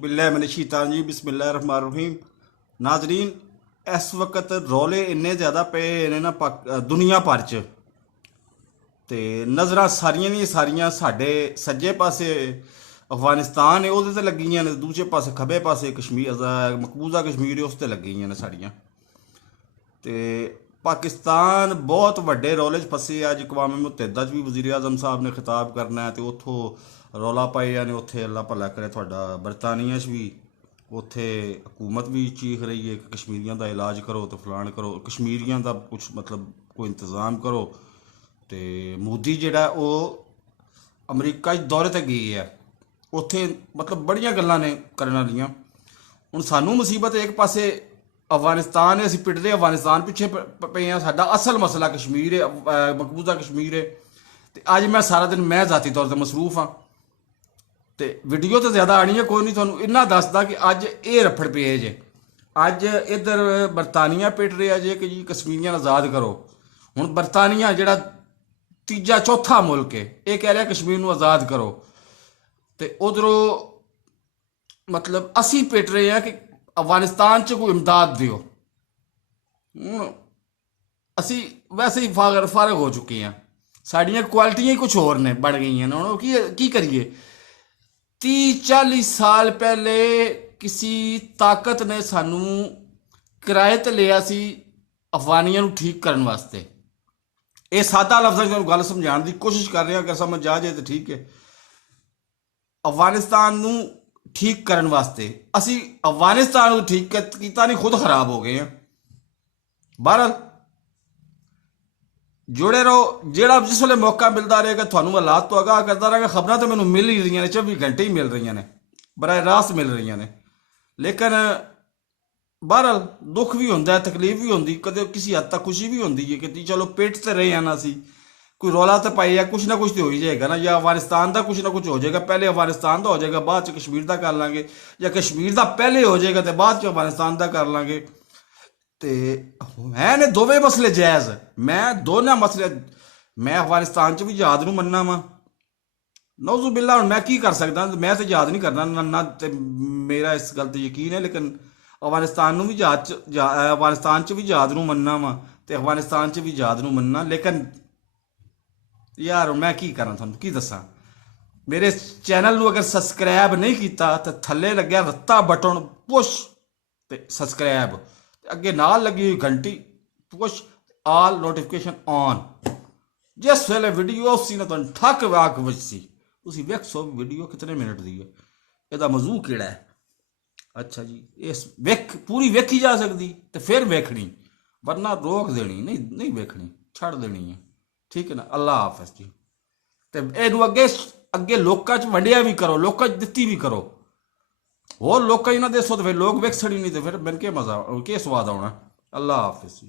बिल्लाह जी बिस्मिल्लाहिर्रहमानिर्रहीम। नाजरीन, इस वक्त रौले इन्ने ज़्यादा पे ने ना दुनिया भर च ते नज़रां सारियां दी सारियां साढ़े सज्जे पासे अफगानिस्तान है उहदे ते लग्गियां ने, दूजे पासे खब्बे पासे कश्मीर मकबूजा कश्मीर है उस ते लग्गियां ने साड़ियां। ते पाकिस्तान बहुत वड्डे रौले च फसे। अज अकवाम मुतहदा च भी वज़ीर आज़म साहब ने खिताब करना है, तो उत्थों रौला पाया ने उत्थे अल्लाह भला करे थोड़ा बरतानिया च भी उत्थे हुकूमत भी चीख रही है कि कश्मीरियों का इलाज करो तो फलान करो, कश्मीरियों का कुछ मतलब कोई इंतज़ाम करो। तो मोदी जिहड़ा वो अमरीका दौरे ते गए है, उत्थे मतलब बड़ियां गल्लां ने करने वालियां। हुण सानू मुसीबत एक पासे अफगानिस्तान है, असीं पिटदे अफगानिस्तान पिछे पे हैं। साडा असल मसला कश्मीर है, मकबूजा कश्मीर है। तो अज मैं सारा दिन मैं जाती तौर पर मसरूफ हाँ, तो वीडियो तो ज़्यादा आनी है कोई नहीं, तुहानूं इन्ना दसदा कि अज ये रफड़ पे जे। अज इधर बरतानिया पिट रहा जे कि जी कश्मीरियां आज़ाद करो। हुण बरतानिया जिहड़ा तीजा चौथा मुल्क है, ये कह रहा कश्मीर नूं आज़ाद करो, तो उधरों मतलब असी पिट रहे हैं कि अफगानिस्तान च कोई इमदाद दिओ। असी वैसे ही फारग हो चुके हैं, साड़ियाँ क्वालिटियां ही कुछ होर ने बन गई हैं। हुण की करिए? 30-40 साल पहले किसी ताकत ने सानू किराए ते लिया सी अफगानियां नूं ठीक करने वास्ते। ये सादा लफ्ज़ गल समझाने की कोशिश कर रहे हैं, अगर समझ आ जाए तो ठीक है। अफगानिस्तान नूं ठीक करने वास्ते असी अफगानिस्तान को ठीक किया नहीं, खुद खराब हो गए हैं। बहरहाल जुड़े रहो, जेड़ा जिस वे मौका मिलता रहेगा थानू हालात तो आगाह करता रहेगा। खबरां तो मैनू मिल ही रही ने, 24 घंटे ही मिल रही ने, बराह रास्त मिल रही ने। लेकिन बहरहाल दुख भी होंदा है, तकलीफ भी होंदी, कदे किसी हद तक खुशी भी होंदी है कि चलो पेट तो रहे हैं ना, असी कोई रौला तो पाई है, कुछ ना कुछ तो हो ही जाएगा ना। या अफगानिस्तान का कुछ ना कुछ हो जाएगा, पहले अफगानिस्तान का हो जाएगा, बाद च कश्मीर का कर लांगे, या कश्मीर का पहले हो जाएगा तो बाद च अफगानिस्तान का कर लांगे। तो है ने दोवें मसले जायज़। मैं दोनों मसले, मैं अफगानिस्तान च भी जहाद नूं मन्ना वा, नौज़ु बिल्ला। हुण मैं की कर सकदा? मैं तो जहाद नहीं करना ना, ते मेरा इस गल ते यकीन है। लेकिन अफगानिस्तान नूं भी अफगानिस्तान च भी जहाद नूं मन्ना वा, ते अफगानिस्तान च भी जहाद नूं मन्ना। लेकिन यार मैं की करा, तुहानूं की दसां? मेरे चैनल नूं अगर सबसक्राइब नहीं किया तो थल्ले लग्या रत्ता बटन पुश ते सबसक्राइब, अगे नाल लगी हुई घंटी पुश आल नोटिफिकेशन ऑन। जिस वेले वीडियो सी ना तुहानूं ठक वाक वजसी, तुसीं वेखो वीडियो कितने मिनट दी है, इहदा मौजू किहड़ा है। अच्छा जी, इस पूरी वेखी जा सकती तो फिर वेखनी, वरना रोक देनी, नहीं वेखनी, छड़ देनी है। ठीक है ना? अल्लाह हाफिज़ जी। तो यू अगे अगे लोकां च वंडिया भी करो, लोकां च दित्ती भी करो। होर लोकां च ना दसो तो फिर लोग वेख छड़ी नहीं, तो फिर मैनू के मजा के स्वाद आना। अल्लाह हाफिज़ जी।